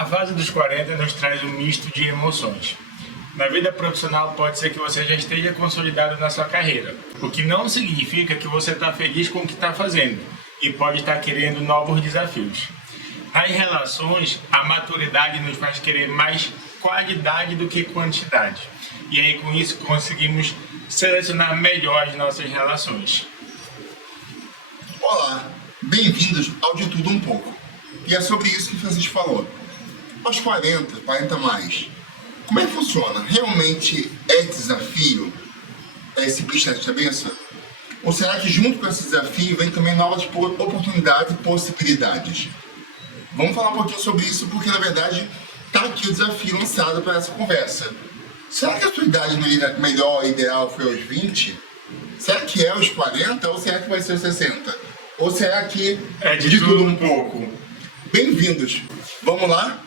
A fase dos 40 nos traz um misto de emoções. Na vida profissional pode ser que você já esteja consolidado na sua carreira, o que não significa que você está feliz com o que está fazendo e pode estar querendo novos desafios. Nas relações, a maturidade nos faz querer mais qualidade do que quantidade. E aí com isso conseguimos selecionar melhor as nossas relações. Olá, bem-vindos ao De Tudo Um Pouco. E é sobre isso que o Francisco falou. Aos 40 mais, como é que funciona? Realmente é desafio? É esse bicho na cabeça? Ou será que junto com esse desafio vem também novas oportunidades e possibilidades? Vamos falar um pouquinho sobre isso porque, na verdade, está aqui o desafio lançado para essa conversa. Será que a sua idade melhor, ideal, foi aos 20? Será que é aos 40 ou será que vai ser aos 60? Ou será que é de tudo um pouco? Bem-vindos! Vamos lá?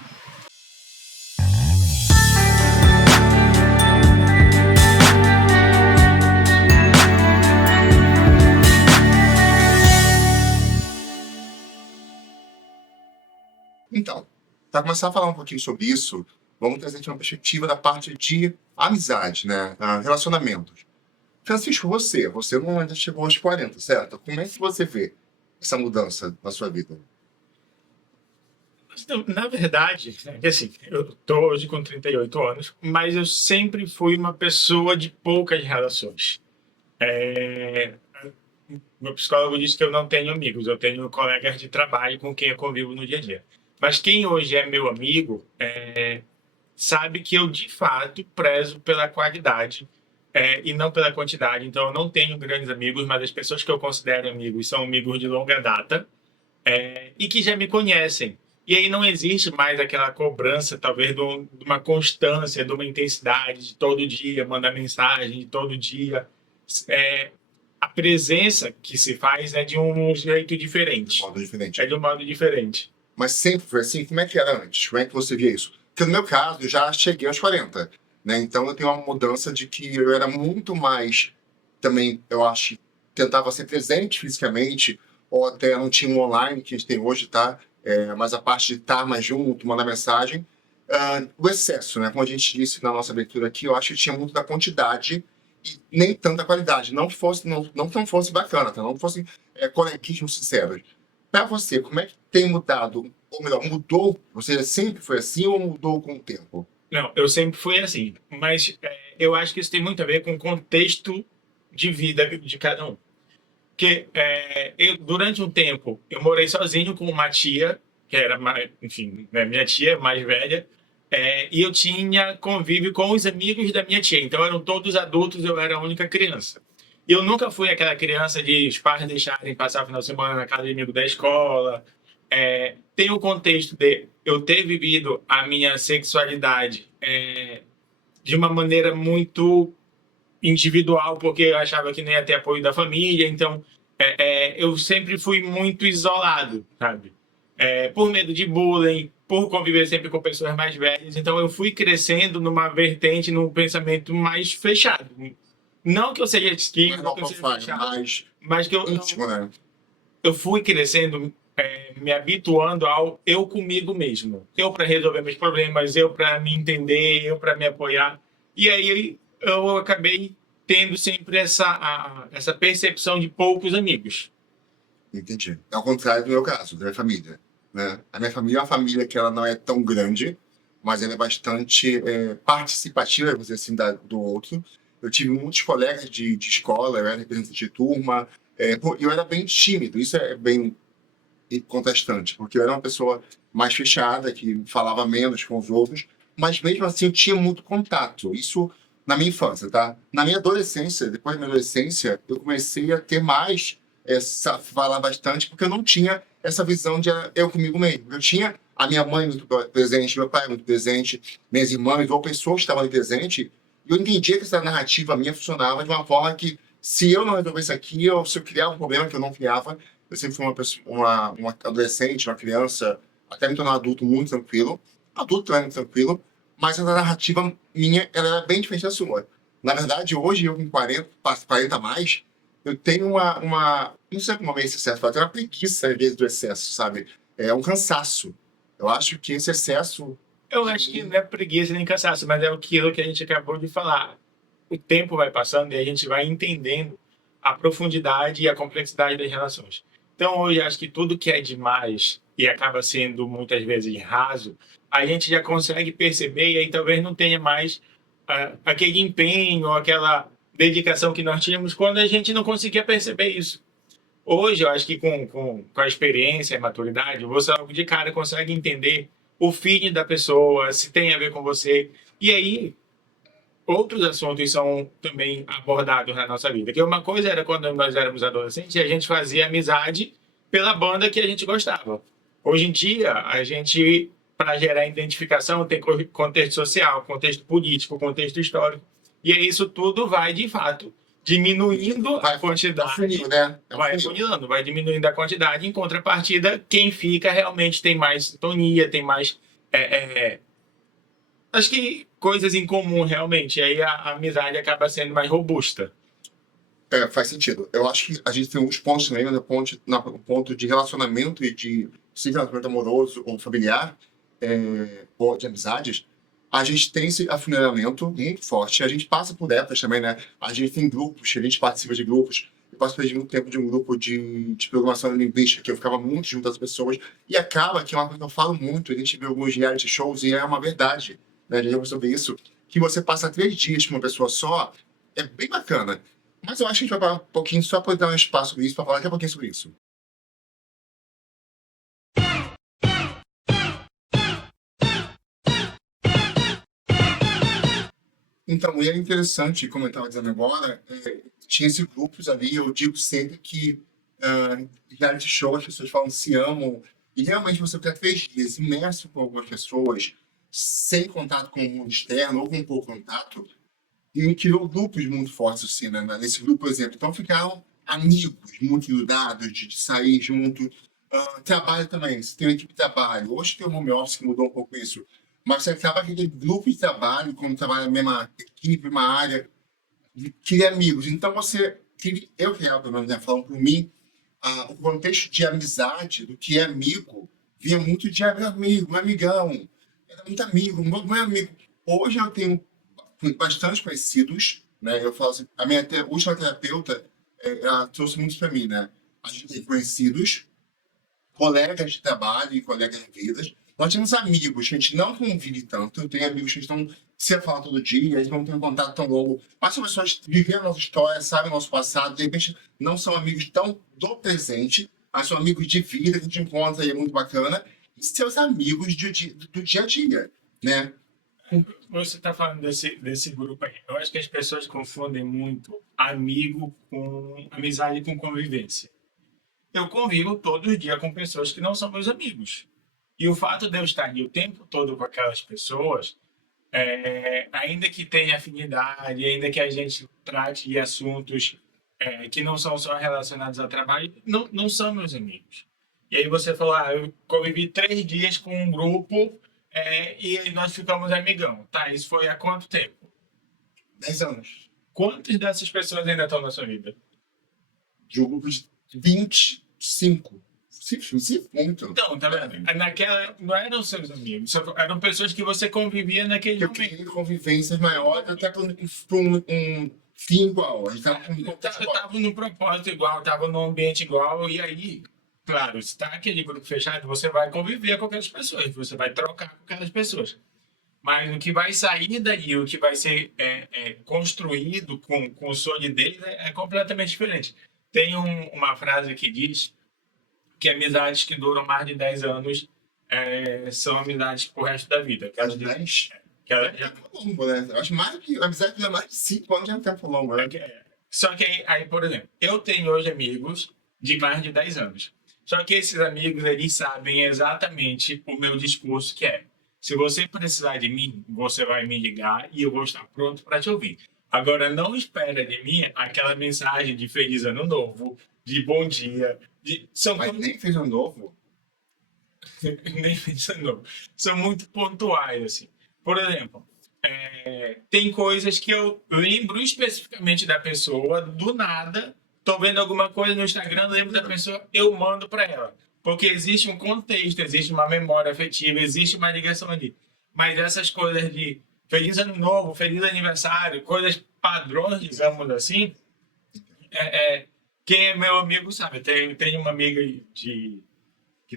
Então, para começar a falar um pouquinho sobre isso, vamos trazer aqui uma perspectiva da parte de amizade, né? Relacionamentos. Francisco, você não ainda chegou aos 40, certo? Como é que você vê essa mudança na sua vida? Na verdade, assim, eu estou hoje com 38 anos, mas eu sempre fui uma pessoa de poucas relações. Meu psicólogo disse que eu não tenho amigos, eu tenho colegas de trabalho com quem eu convivo no dia a dia. Mas quem hoje é meu amigo sabe que eu, de fato, prezo pela qualidade e não pela quantidade. Então, eu não tenho grandes amigos, mas as pessoas que eu considero amigos são amigos de longa data e que já me conhecem. E aí não existe mais aquela cobrança, talvez, de uma constância, de uma intensidade, de todo dia mandar mensagem, de todo dia. A presença que se faz é de um jeito diferente. De modo diferente. É de um modo diferente. Mas sempre foi assim? Como é que era antes? Como é que você via isso? Porque no meu caso, eu já cheguei aos 40, né? Então eu tenho uma mudança de que eu era muito mais, também, eu acho, tentava ser presente fisicamente, ou até não tinha um online que a gente tem hoje, tá? Mas a parte de estar mais junto, mandar mensagem. O excesso, né? Como a gente disse na nossa abertura aqui, eu acho que tinha muito da quantidade e nem tanta qualidade. Não fosse bacana, tá? Não fosse coleguismos sinceros. Para você, como é que tem mudado? Ou melhor, mudou? Você sempre foi assim ou mudou com o tempo? Não, eu sempre fui assim. Mas eu acho que isso tem muito a ver com o contexto de vida de cada um. Porque durante um tempo, eu morei sozinho com uma tia, que era, enfim, né, minha tia mais velha, e eu tinha convívio com os amigos da minha tia. Então, eram todos adultos, eu era a única criança. Eu nunca fui aquela criança de os pais deixarem passar o final de semana na casa de amigo da escola. Tem o contexto de eu ter vivido a minha sexualidade de uma maneira muito individual, porque eu achava que não ia ter apoio da família. Então, eu sempre fui muito isolado, sabe? Por medo de bullying, por conviver sempre com pessoas mais velhas. Então, eu fui crescendo numa vertente, num pensamento mais fechado. Não que eu seja tímido, não que eu seja fechado, mas que íntimo, né? eu fui crescendo, me habituando ao eu comigo mesmo. Eu para resolver meus problemas, eu para me entender, eu para me apoiar. E aí eu acabei tendo sempre essa percepção de poucos amigos. Entendi. Ao contrário do meu caso, da minha família, né? A minha família é uma família que ela não é tão grande, mas ela é bastante participativa, vamos dizer assim, do outro. Eu tive muitos colegas de escola, eu era representante de turma, eu era bem tímido, isso é bem contestante, porque eu era uma pessoa mais fechada, que falava menos com os outros, mas mesmo assim eu tinha muito contato, isso na minha infância, tá? Na minha adolescência, depois da minha adolescência, eu comecei a ter mais, falar bastante, porque eu não tinha essa visão de eu comigo mesmo. Eu tinha a minha mãe muito presente, meu pai muito presente, minhas irmãs ou pessoas que estavam ali presente. E eu entendia que essa narrativa minha funcionava de uma forma que, se eu não resolvesse aqui, ou se eu criava um problema que eu não criava, eu sempre fui uma adolescente, uma criança, até me tornar adulto muito tranquilo. Adulto também muito tranquilo, mas essa narrativa minha, ela era bem diferente da sua. Na verdade, hoje, eu com 40 a mais, eu tenho não sei como é esse excesso, eu tenho uma preguiça, às vezes, do excesso, sabe? É um cansaço. Eu acho que esse excesso... Eu acho que não é preguiça nem cansaço, mas é aquilo que a gente acabou de falar. O tempo vai passando e a gente vai entendendo a profundidade e a complexidade das relações. Então, hoje, acho que tudo que é demais e acaba sendo muitas vezes raso, a gente já consegue perceber e aí talvez não tenha mais aquele empenho, aquela dedicação que nós tínhamos quando a gente não conseguia perceber isso. Hoje, eu acho que com a experiência e a maturidade, você logo de cara consegue entender o feeling da pessoa, se tem a ver com você. E aí, outros assuntos são também abordados na nossa vida. Que uma coisa era quando nós éramos adolescentes e a gente fazia amizade pela banda que a gente gostava. Hoje em dia, a gente, para gerar identificação, tem contexto social, contexto político, contexto histórico. E aí isso tudo vai, de fato, diminuindo a quantidade. Funil, né? Vai funilando, vai diminuindo a quantidade. Em contrapartida, quem fica realmente tem mais sintonia, tem mais... acho que coisas em comum, realmente. E aí a amizade acaba sendo mais robusta. Faz sentido. Eu acho que a gente tem uns pontos também, no ponto de relacionamento e de seja relacionamento amoroso ou familiar, ou de amizades, a gente tem esse afunilamento muito forte. A gente passa por épocas também, né? A gente tem grupos, a gente participa de grupos. Eu participei de muito tempo de um grupo de programação linguística, que eu ficava muito junto às pessoas. E acaba que é uma coisa que eu falo muito, a gente vê alguns reality shows e é uma verdade, né? A gente já sobre isso, que você passa 3 dias com uma pessoa só, é bem bacana. Mas eu acho que a gente vai parar um pouquinho só para dar um espaço sobre isso, para falar daqui a pouquinho sobre isso. Então, e é interessante, como eu estava dizendo agora, tinha esses grupos ali, eu digo sempre que reality show, as pessoas falam se amam, e realmente você fica 3 dias imerso com algumas pessoas, sem contato com o mundo externo, ou com pouco contato, e criou grupos muito fortes, assim, né? Nesse grupo, por exemplo. Então, ficaram amigos muito grudados, de sair junto. Trabalho também, você tem uma equipe de trabalho. Hoje tem o home office que mudou um pouco isso. Mas você acaba aquele grupo de trabalho, quando trabalha na mesma equipe, uma área, cria amigos. Então, eu criava, pelo menos, né, falando por mim, o contexto de amizade, do que é amigo, via muito de amigo, um amigão. Era muito amigo, não é amigo. Hoje eu tenho bastante conhecidos, né? Eu falo assim, a minha última terapeuta, ela trouxe muito para mim, né? A gente tem conhecidos, colegas de trabalho e colegas de vida. Nós temos amigos que a gente não convive tanto, tem amigos que a gente não se fala todo dia, a gente não tem um contato tão longo, mas são pessoas que vivem a nossa história, sabem o nosso passado, de repente não são amigos tão do presente, mas são amigos de vida que a gente encontra e é muito bacana, e seus amigos do dia a dia, né? Você está falando desse grupo aí. Eu acho que as pessoas confundem muito amigo com amizade com convivência. Eu convivo todo dia com pessoas que não são meus amigos. E o fato de eu estar ali o tempo todo com aquelas pessoas, ainda que tenha afinidade, ainda que a gente trate de assuntos que não são só relacionados ao trabalho, não são meus amigos. E aí você falou, eu convivi 3 dias com um grupo e aí nós ficamos amigão. Tá, isso foi há quanto tempo? 10 anos. Quantas dessas pessoas ainda estão na sua vida? De um grupo de 25. Sim, muito. Então, tá vendo? Naquela, não eram seus amigos, eram pessoas que você convivia naquele Eu momento. queria convivências maiores, até por um fim igual. A gente estava com um contexto Eu igual. tava num propósito igual, tava num ambiente igual, e aí, claro, se tá aquele grupo fechado, você vai conviver com aquelas pessoas, você vai trocar com aquelas pessoas. Mas o que vai sair daí, o que vai ser construído com solidez é completamente diferente. Tem uma frase que diz que amizades que duram mais de 10 anos são amizades pro resto da vida. Que Mais de 10? que ela É tempo longo, né? Eu acho mais que a amizade já mais de 5 anos já é um tempo longo, né? Só que aí, por exemplo, eu tenho hoje amigos de mais de 10 anos. Só que esses amigos, eles sabem exatamente o meu discurso que é: se você precisar de mim, você vai me ligar e eu vou estar pronto para te ouvir. Agora, não espera de mim aquela mensagem de feliz ano novo, de bom dia, Mas nem fez um novo. nem feliz ano novo. São muito pontuais, assim. Por exemplo, tem coisas que eu lembro especificamente da pessoa, do nada, tô vendo alguma coisa no Instagram, lembro da pessoa, eu mando para ela. Porque existe um contexto, existe uma memória afetiva, existe uma ligação ali. Mas essas coisas de feliz ano novo, feliz aniversário, coisas padrões, digamos assim, quem é meu amigo sabe. Tenho uma amiga que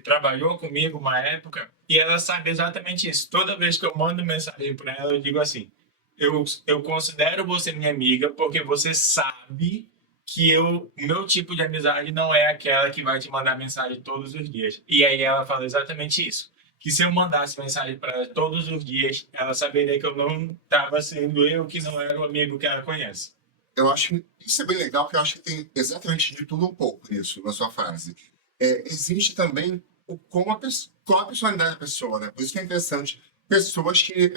trabalhou comigo uma época e ela sabe exatamente isso. Toda vez que eu mando mensagem para ela, eu digo assim: eu considero você minha amiga porque você sabe que o meu tipo de amizade não é aquela que vai te mandar mensagem todos os dias. E aí ela fala exatamente isso. Que se eu mandasse mensagem para ela todos os dias, ela saberia que eu não estava sendo eu, que não era o amigo que ela conhece. Eu acho que isso é bem legal, porque eu acho que tem exatamente de tudo um pouco nisso, na sua frase. Existe também qual a personalidade da pessoa, né? Por isso que é interessante. Pessoas que,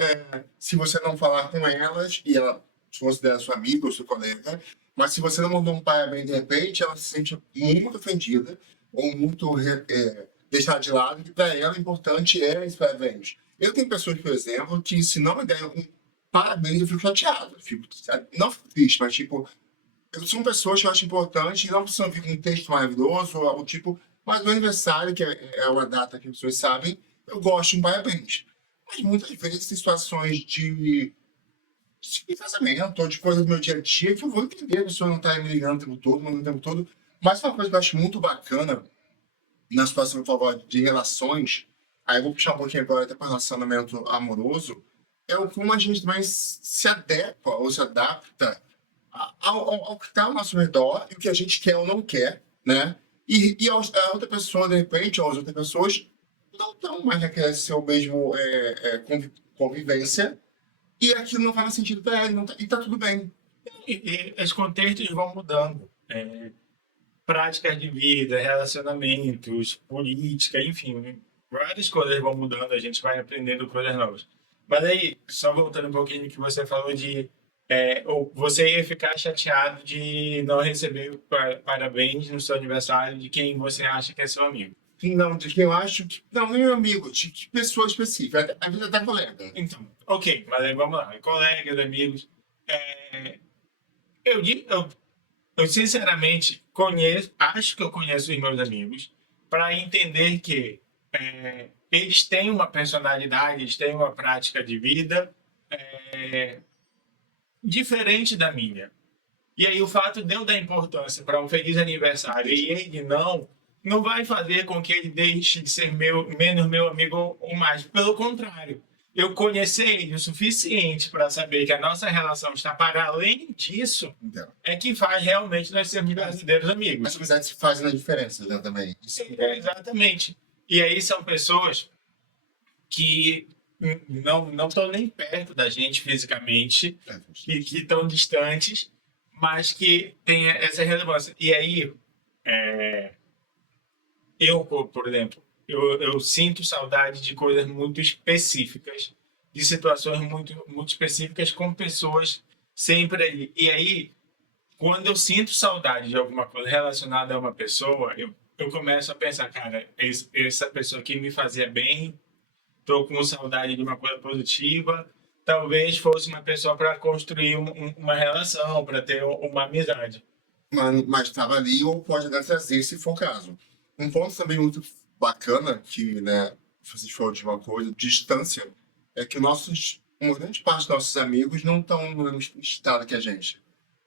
se você não falar com elas, e ela se considera sua amiga ou seu colega, mas se você não mandou um parabéns de repente, ela se sente muito ofendida ou muito deixada de lado, e para ela o importante é esse parabéns. Eu tenho pessoas, por exemplo, que se não me derem um parabéns, eu fico chateado. Eu fico, sabe? Não fico triste, mas tipo, eu sou uma pessoa que eu acho importante, e não precisa vir com um texto maravilhoso ou algo tipo, mas no aniversário, que é uma data que as pessoas sabem, eu gosto de um parabéns. Mas muitas vezes, em situações de casamento ou de coisa do meu dia a dia, que eu vou entender a pessoa não está me ligando o tempo todo, mandando o tempo todo. Mas uma coisa que eu acho muito bacana na situação, por favor, de relações, aí eu vou puxar um pouquinho agora até para relacionamento amoroso, é o como a gente também se adequa ou se adapta ao que está ao nosso redor e o que a gente quer ou não quer, né? A outra pessoa, de repente, ou as outras pessoas não estão mais naquele seu mesmo convivência e aquilo não faz mais sentido para ela, e tá tudo bem. E os contextos vão mudando. Práticas de vida, relacionamentos, política, enfim, várias coisas vão mudando, a gente vai aprendendo coisas novas. Mas aí, só voltando um pouquinho no que você falou de ou você ia ficar chateado de não receber parabéns no seu aniversário de quem você acha que é seu amigo. Não, de quem eu acho que. Não, nem meu amigo, de pessoa específica, a vida da colega. Então, ok, mas aí vamos lá. Colegas, amigos. Eu, di- eu, eu sinceramente acho que eu conheço os meus amigos para entender que eles têm uma personalidade, eles têm uma prática de vida diferente da minha. E aí o fato de eu dar importância para um feliz aniversário e ele não vai fazer com que ele deixe de ser menos meu amigo ou mais. Pelo contrário, eu conhecer ele o suficiente para saber que a nossa relação está para além disso Então, é que faz realmente nós sermos verdadeiros as amigos. amizades fazem a diferença, né, também. Isso Exatamente. E aí são pessoas que não estão nem perto da gente fisicamente, que estão distantes, mas que têm essa relevância. E aí, por exemplo, eu sinto saudade de coisas muito específicas, de situações muito específicas com pessoas sempre ali. E aí, quando eu sinto saudade de alguma coisa relacionada a uma pessoa, eu começo a pensar, cara, essa pessoa aqui me fazia bem, tô com saudade de uma coisa positiva, talvez fosse uma pessoa para construir uma relação, para ter uma amizade. mas estava ali ou pode até trazer, se for o caso. Um ponto também muito bacana, que, né, você falou de uma coisa, distância, é que uma grande parte dos nossos amigos não estão no mesmo estado que a gente.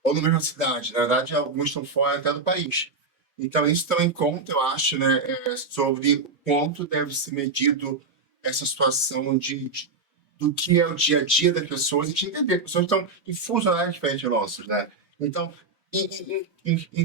Ou na mesma cidade. Na verdade, alguns estão fora até do país. Então, isso também conta, eu acho, né, sobre o quanto deve ser medido essa situação do que é o dia a dia das pessoas e de entender que as pessoas estão em fuso horário diferente dos nossos, né? Então,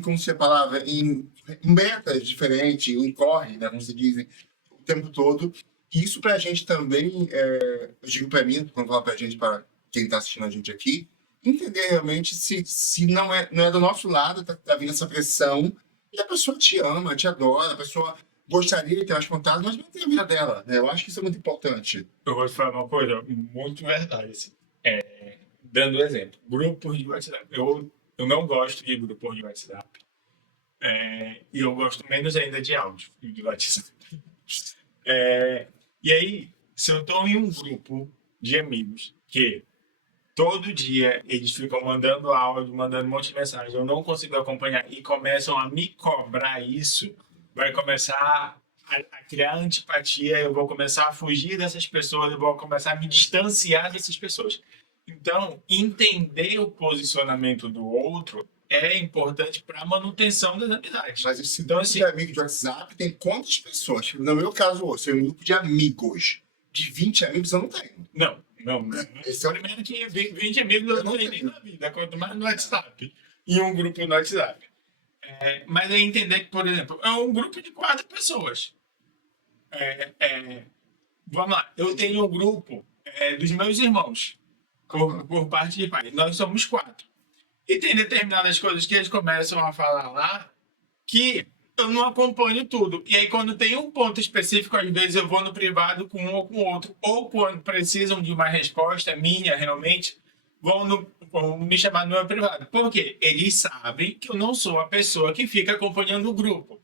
como se a palavra, em metas diferentes, em corre, né, como se dizem, o tempo todo. E isso pra gente também, eu digo pra mim, quando eu falo pra gente, para quem está assistindo a gente aqui, entender realmente se não é do nosso lado, tá vindo essa pressão, e a pessoa te ama, te adora, a pessoa gostaria de ter mais contato, mas não tem a vida dela, né? Eu acho que isso é muito importante. Eu vou te falar uma coisa muito verdade, assim. Dando exemplo, grupos de WhatsApp. Eu não gosto de grupos de WhatsApp. E eu gosto menos ainda de áudio de WhatsApp. E aí, se eu estou em um grupo de amigos que todo dia eles ficam mandando áudio, mandando um monte de mensagem, eu não consigo acompanhar e começam a me cobrar isso, vai começar a criar antipatia, eu vou começar a fugir dessas pessoas, eu vou começar a me distanciar dessas pessoas. Então, entender o posicionamento do outro é importante para a manutenção das amizades. Mas esse Então, grupo assim, de amigos de WhatsApp tem quantas pessoas? No meu caso, hoje, é um grupo de amigos. De 20 amigos eu não tenho. não. Esse é o Primeiro que 20 amigos eu não tenho nem na vida, quanto mais no WhatsApp. E um grupo no WhatsApp. Mas é entender que, por exemplo, é um grupo de 4 pessoas. Vamos lá, eu tenho um grupo dos meus irmãos, por parte de pai. Nós somos 4. E tem determinadas coisas que eles começam a falar lá que eu não acompanho tudo. E aí, quando tem um ponto específico, às vezes eu vou no privado com um ou com o outro. Ou quando precisam de uma resposta minha, realmente, vão me chamar no meu privado. Por quê? Eles sabem que eu não sou a pessoa que fica acompanhando o grupo.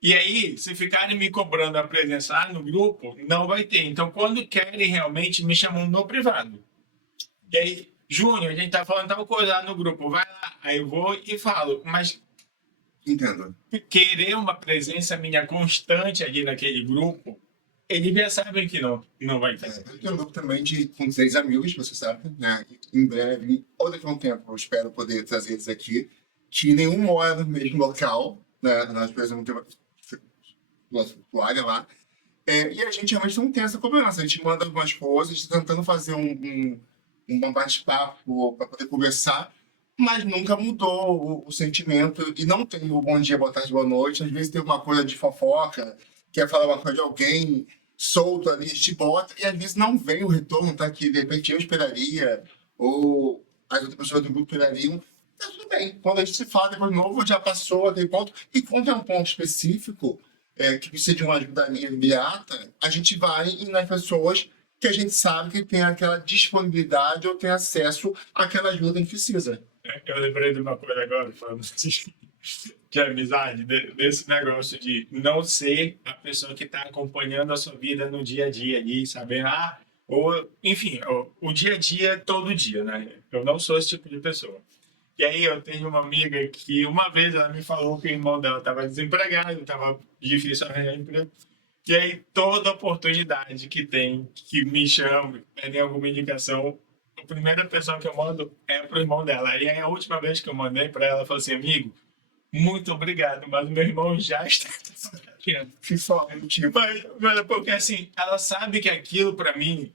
E aí, se ficarem me cobrando a presença no grupo, não vai ter. Então, quando querem realmente, me chamam no privado. E aí, Júnior, a gente tá falando tal coisa lá no grupo, vai lá. Aí eu vou e falo, mas Entendo. querer uma presença minha constante ali naquele grupo, eles já sabem que não vai ter. Eu tenho um grupo também com 6 amigos, você sabe, né? Em breve, ou daqui a um tempo, eu espero poder trazer eles aqui, que nenhum mora no mesmo local, né? Nós precisamos ter nossa toalha lá. E a gente realmente não tem essa cobrança. A gente manda algumas coisas, tentando fazer um bate-papo para poder conversar, mas nunca mudou o sentimento. E não tem o bom dia, boa tarde, boa noite. Às vezes tem uma coisa de fofoca, quer falar uma coisa de alguém solto ali, te bota, e às vezes não vem o retorno, tá? Que de repente eu esperaria, ou as outras pessoas do grupo esperariam. Tá tudo bem. Quando a gente se fala depois de novo, já passou aquele ponto. E quando é um ponto específico, que precisa de uma ajuda imediata, a gente vai nas pessoas que a gente sabe que tem aquela disponibilidade ou tem acesso àquela ajuda que a gente precisa. Eu lembrei de uma coisa agora, falando de amizade, desse negócio de não ser a pessoa que está acompanhando a sua vida no dia a dia ali, saber, ou, enfim, o dia a dia todo dia, né? Eu não sou esse tipo de pessoa. E aí eu tenho uma amiga que uma vez ela me falou que o irmão dela estava desempregado, estava difícil arranjar emprego. E aí toda oportunidade que tem, que me chama, pedem alguma indicação, a primeira pessoa que eu mando é pro irmão dela. E aí a última vez que eu mandei para ela, ela falou assim, amigo, muito obrigado, mas o meu irmão já está trabalhando. Mas é porque assim, ela sabe que aquilo para mim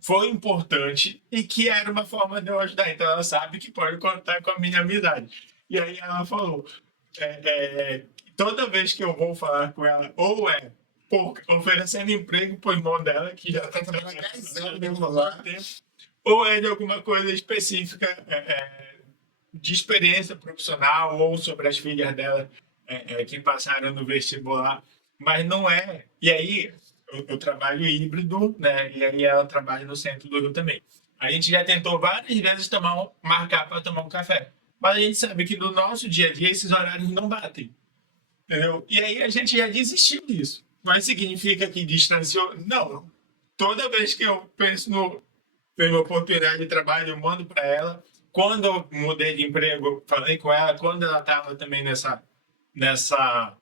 foi importante e que era uma forma de eu ajudar. Então ela sabe que pode contar com a minha amizade. E aí ela falou, toda vez que eu vou falar com ela, ou oferecendo emprego pro irmão dela, que já está trabalhando há 10 anos mesmo lá, ou é de alguma coisa específica de experiência profissional, ou sobre as filhas dela que passaram no vestibular, mas não é. E aí, eu trabalho híbrido, né? E aí ela trabalha no centro do Rio também. A gente já tentou várias vezes marcar para tomar um café, mas a gente sabe que no nosso dia a dia esses horários não batem, entendeu? E aí a gente já desistiu disso. Mas significa que distanciou? Não. Toda vez que eu penso em uma oportunidade de trabalho, eu mando para ela. Quando eu mudei de emprego, eu falei com ela. Quando ela estava também nessa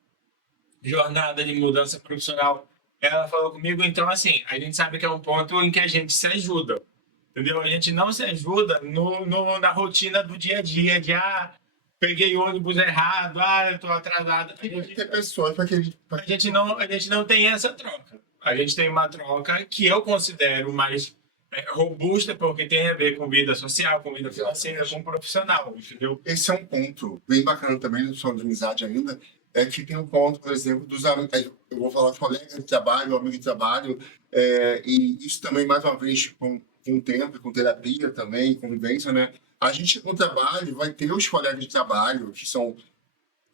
jornada de mudança profissional, ela falou comigo. Então, assim, a gente sabe que é um ponto em que a gente se ajuda, entendeu? A gente não se ajuda na rotina do dia a dia, de peguei o ônibus errado, eu tô atrasado. Tem pessoas para que a gente não tem essa troca. A gente tem uma troca que eu considero mais robusta, porque tem a ver com vida social, com vida financeira, com profissional, entendeu? Esse é um ponto bem bacana também, no som de amizade ainda, é que tem um ponto, por exemplo, dos amigos, eu vou falar de colega de trabalho, amigo de trabalho, e isso também, mais uma vez, com o tempo, com terapia também, convivência, né? A gente, no trabalho, vai ter os colegas de trabalho que são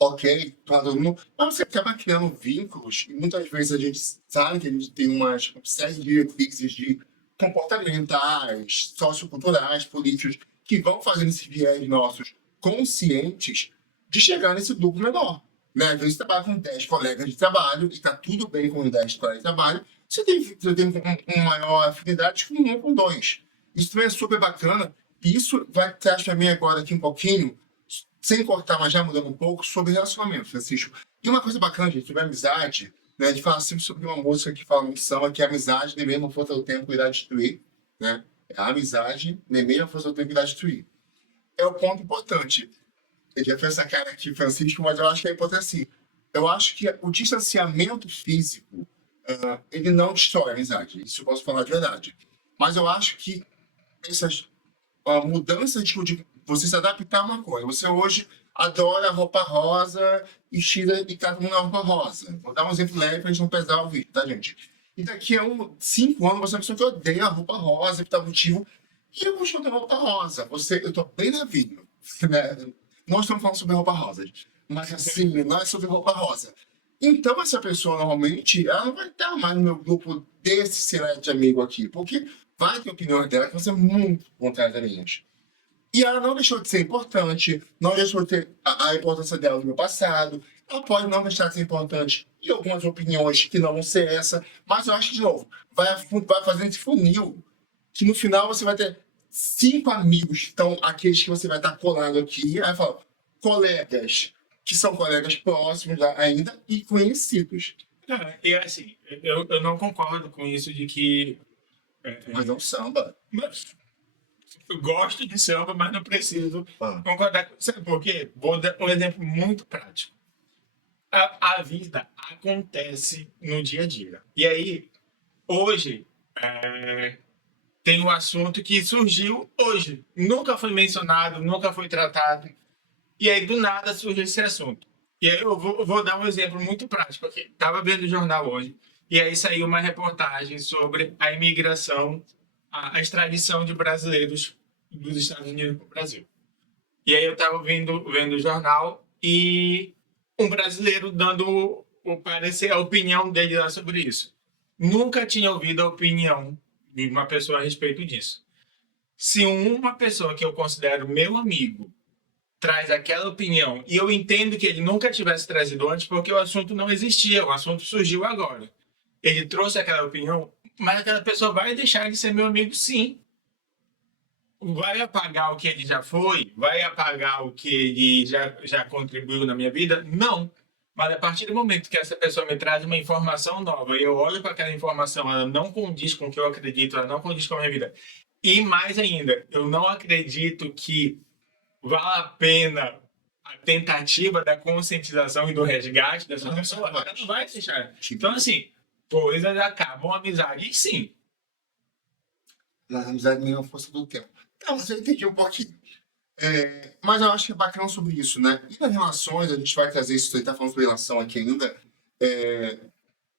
ok, todo mundo, mas você acaba criando vínculos, e muitas vezes a gente sabe que a gente tem uma série de diretrizes de comportamentais, socioculturais, políticos, que vão fazendo esses viés nossos conscientes de chegar nesse grupo menor. Né? Às vezes você trabalha com 10 colegas de trabalho, e está tudo bem com 10 colegas de trabalho, você tem uma maior afinidade com um ou com 2. Isso também é super bacana, e isso vai trazer para mim agora aqui um pouquinho, sem cortar, mas já mudando um pouco, sobre relacionamento, Francisco. E uma coisa bacana, gente, sobre amizade, né? A gente fala sempre sobre uma música que fala no samba que a amizade nem mesmo a força do tempo irá destruir, né? A amizade nem mesmo a força do tempo irá destruir. É o ponto importante. Eu já fiz essa cara aqui, Francisco, mas eu acho que é importante assim. Eu acho que o distanciamento físico, ele não destrói a amizade. Isso eu posso falar de verdade. Mas eu acho que essas mudanças de você se adaptar a uma coisa. Você hoje adora roupa rosa e tira e tá com uma roupa rosa. Vou dar um exemplo leve pra gente não pesar o vídeo, tá, gente? E daqui a 5 anos você é uma pessoa que odeia a roupa rosa, por tal motivo, e eu gosto da roupa rosa. Eu tô bem na vida, né? Nós estamos falando sobre roupa rosa, gente. Mas assim, não é sobre roupa rosa. Então, essa pessoa, normalmente, ela não vai estar mais no meu grupo desse seleto de amigo aqui, porque vai ter opiniões dela que vão ser muito contrárias às minhas. E ela não deixou de ser importante, não deixou de ter a importância dela no meu passado. Ela pode não deixar de ser importante em algumas opiniões que não vão ser essa, mas eu acho que, de novo, vai fazendo esse funil, que no final você vai ter 5 amigos, então aqueles que você vai estar colado aqui, aí fala, colegas, que são colegas próximos ainda e conhecidos. E assim, eu não concordo com isso de que. Mas é um samba. Mas eu gosto de samba, mas não preciso Ah. concordar com. Sabe por quê? Vou dar um exemplo muito prático. A vida acontece no dia a dia. E aí, hoje, tem um assunto que surgiu hoje. Nunca foi mencionado, nunca foi tratado. E aí, do nada, surge esse assunto. E aí, eu vou dar um exemplo muito prático aqui. Estava vendo o jornal hoje, e aí saiu uma reportagem sobre a imigração, a extradição de brasileiros dos Estados Unidos para o Brasil. E aí, eu estava vendo o jornal e um brasileiro dando o parecer, a opinião dele lá sobre isso. Nunca tinha ouvido a opinião de uma pessoa a respeito disso. Se uma pessoa que eu considero meu amigo traz aquela opinião, e eu entendo que ele nunca tivesse trazido antes, porque o assunto não existia, o assunto surgiu agora. Ele trouxe aquela opinião, mas aquela pessoa vai deixar de ser meu amigo, sim. Vai apagar o que ele já foi? Vai apagar o que ele já contribuiu na minha vida? Não. Mas a partir do momento que essa pessoa me traz uma informação nova e eu olho para aquela informação, ela não condiz com o que eu acredito, ela não condiz com a minha vida. E mais ainda, eu não acredito que vale a pena a tentativa da conscientização e do resgate dessa pessoa, ela não vai deixar. Então, assim, coisas acabam a amizade, e sim. Na amizade nem a força do tempo. Não, mas eu entendi um pouquinho. Mas eu acho que é bacana sobre isso, né? E nas relações, a gente vai trazer isso, você tá falando sobre relação aqui ainda,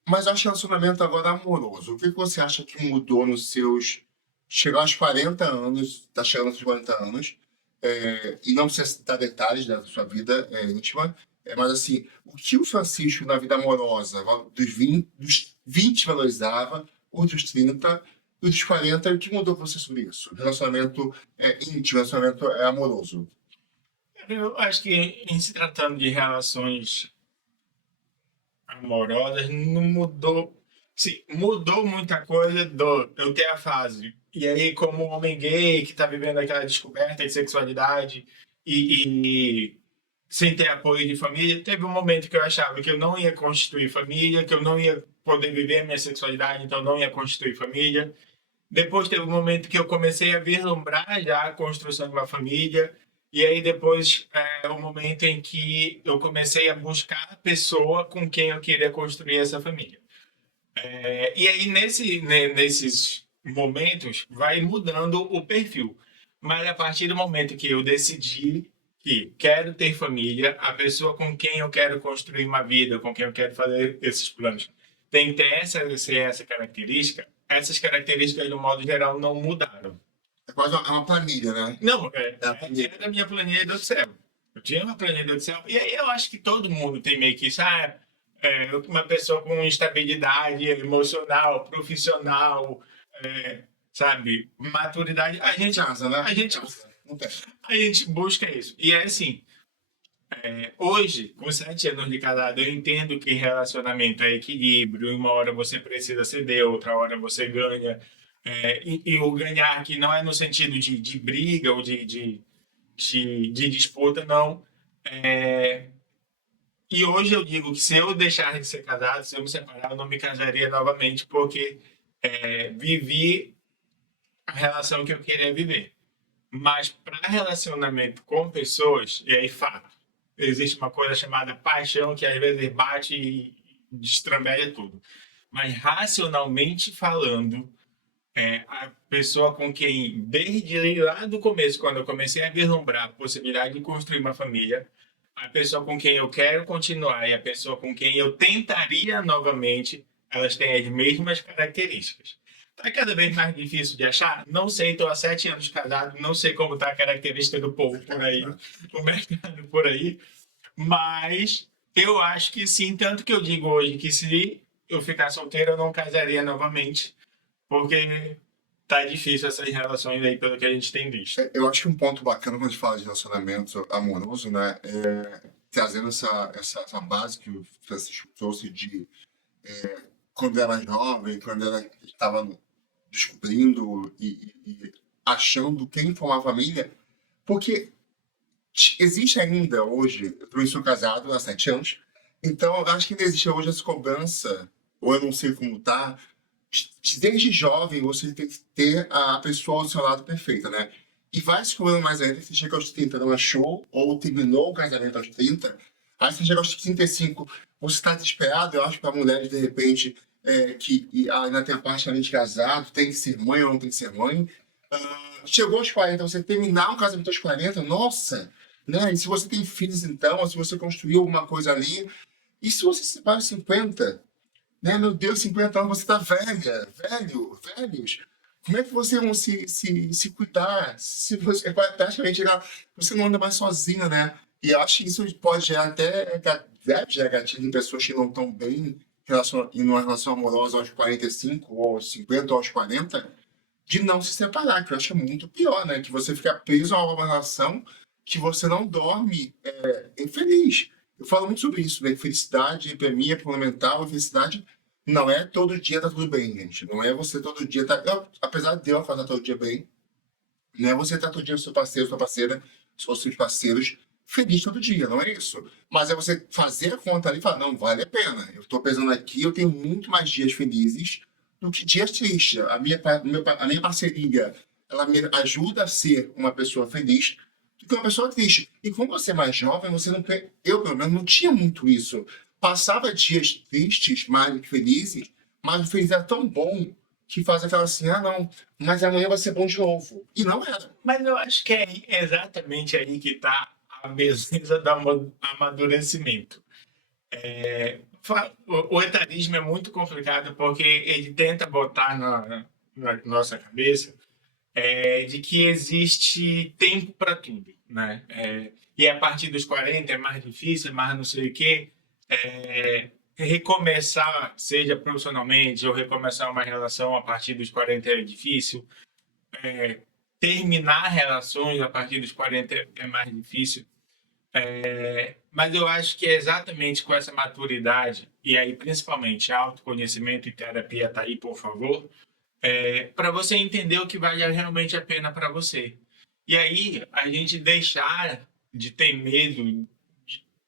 mas eu acho que relacionamento agora é amoroso. O que você acha que mudou nos seus... Chegou aos 40 anos, tá chegando aos 40 anos, e não precisa dar detalhes da sua vida íntima, mas assim, o que o Francisco na vida amorosa dos 20 valorizava, ou dos 30, e dos 40, o que mudou pra você sobre isso? Relacionamento íntimo, relacionamento amoroso. Eu acho que em se tratando de relações amorosas, não mudou. Sim, mudou muita coisa do eu ter a fase. E aí, como homem gay que tá vivendo aquela descoberta de sexualidade e sem ter apoio de família, teve um momento que eu achava que eu não ia constituir família, que eu não ia poder viver a minha sexualidade, então não ia constituir família. Depois teve um momento que eu comecei a vislumbrar já a construção de uma família. E aí depois o momento em que eu comecei a buscar a pessoa com quem eu queria construir essa família. E aí nesses momentos vai mudando o perfil. Mas a partir do momento que eu decidi que quero ter família, a pessoa com quem eu quero construir uma vida, com quem eu quero fazer esses planos, tem que ter essa característica. Essas características, de modo geral, não mudaram. É quase uma planilha, né? Não, a planilha. era da minha planilha do Excel. Eu tinha uma planilha do Excel. E aí eu acho que todo mundo tem meio que isso. Uma pessoa com estabilidade emocional, profissional, sabe, maturidade. A gente, Casa, né? a gente, Não tem. a gente busca isso. E é assim, hoje, com 7 anos de casado, eu entendo que relacionamento é equilíbrio. Uma hora você precisa ceder, outra hora você ganha. E o ganhar aqui não é no sentido de briga ou de disputa, não. E hoje eu digo que se eu deixar de ser casado, se eu me separar, eu não me casaria novamente, porque vivi a relação que eu queria viver. Mas para relacionamento com pessoas, e aí fato, existe uma coisa chamada paixão que às vezes bate e destrambelha tudo. Mas racionalmente falando, a pessoa com quem, desde lá do começo, quando eu comecei a vislumbrar a possibilidade de construir uma família, a pessoa com quem eu quero continuar e a pessoa com quem eu tentaria novamente, elas têm as mesmas características. Tá cada vez mais difícil de achar? Não sei, estou há 7 anos casado, não sei como está a característica do povo por aí, o mercado por aí, mas eu acho que sim, tanto que eu digo hoje que se eu ficar solteiro eu não casaria novamente, porque tá difícil essas relações aí pelo que a gente tem visto. Eu acho que um ponto bacana quando a gente fala de relacionamento amoroso, né, trazendo essa base que o Francisco trouxe de quando era jovem, quando ela estava descobrindo e achando quem foi uma família, porque existe ainda hoje, eu também sou casado há 7 anos, então eu acho que ainda existe hoje essa cobrança, ou eu não sei como tá, desde jovem você tem que ter a pessoa ao seu lado perfeita, né? E vai se cobrando mais ainda, você chega aos 30, não achou, ou terminou o casamento aos 30, aí você chega aos 35, você está desesperado, eu acho que para mulheres, de repente, ainda tem a parte além de casado, tem que ser mãe ou não tem que ser mãe. Chegou aos 40, você terminar um casamento aos 40, nossa! Né? E se você tem filhos, então, ou se você construiu alguma coisa ali, e se você se separa aos 50? Né? Meu Deus, 50 anos, você tá velha, velhos. Como é que vocês vão se cuidar? Se você, praticamente, você não anda mais sozinha, né? E eu acho que isso pode gerar até, deve gerar gatilho em pessoas que não estão bem em uma relação amorosa aos 45, ou aos 50, ou aos 40, de não se separar, que eu acho muito pior, né? Que você fica preso a uma relação que você não dorme infeliz. Eu falo muito sobre isso, né? Felicidade, para mim, é fundamental. Felicidade não é todo dia tá tudo bem, gente. Não é você todo dia tá. Apesar de eu acordar todo dia bem, não é você estar todo dia com seu parceiro, sua parceira, seus parceiros, feliz todo dia, não é isso. Mas é você fazer a conta ali e falar, não, vale a pena. Eu estou pesando aqui, eu tenho muito mais dias felizes do que dias tristes. A minha parceria, ela me ajuda a ser uma pessoa feliz do que uma pessoa triste. E como você é mais jovem, você não tem. Eu, pelo menos, não tinha muito isso. Passava dias tristes, mais do que felizes, mas o feliz era tão bom que faz aquela assim, ah, não, mas amanhã vai ser bom de novo. E não era. Mas eu acho que é exatamente aí que está a beleza do amadurecimento. O etarismo é muito complicado porque ele tenta botar na nossa cabeça de que existe tempo para tudo, né? E a partir dos 40 é mais difícil, mais não sei o quê. Recomeçar, seja profissionalmente ou recomeçar uma relação a partir dos 40 é difícil. Terminar relações a partir dos 40 é mais difícil. Mas eu acho que é exatamente com essa maturidade, e aí principalmente autoconhecimento e terapia tá aí, por favor, para você entender o que vale realmente a pena para você. E aí a gente deixar de ter medo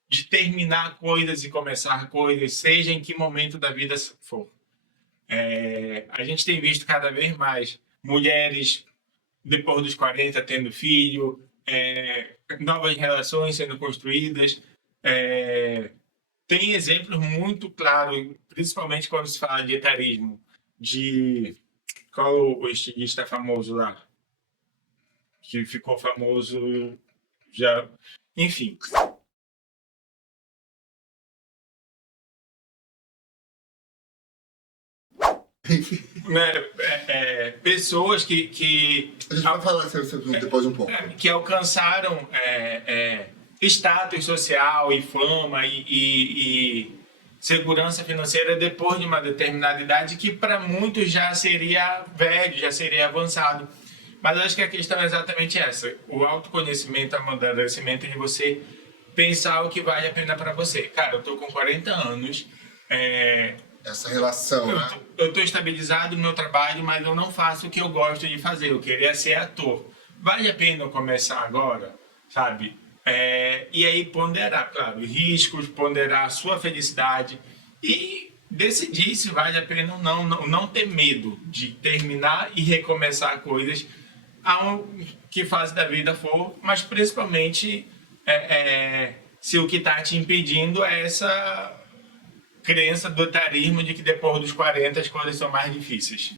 de terminar coisas e começar coisas, seja em que momento da vida for. A gente tem visto cada vez mais mulheres depois dos 40 tendo filho, novas relações sendo construídas. Tem exemplos muito claros, principalmente quando se fala de etarismo, de qual o estilista famoso lá, que ficou famoso já, enfim. Né, pessoas que A gente vai falar depois um pouco. que alcançaram status social e fama e segurança financeira depois de uma determinada idade, que para muitos já seria velho, já seria avançado. Mas acho que a questão é exatamente essa: o autoconhecimento, o amadurecimento de você pensar o que vale a pena para você. Cara, eu tô com 40 anos, Essa relação, né? eu estou estabilizado no meu trabalho, mas eu não faço o que eu gosto de fazer. Eu queria ser ator. Vale a pena eu começar agora, sabe? E aí ponderar, claro, riscos, ponderar a sua felicidade e decidir se vale a pena ou não, não ter medo de terminar e recomeçar coisas ao que fase da vida for, mas principalmente se o que está te impedindo é essa crença do etarismo de que depois dos 40 as coisas são mais difíceis.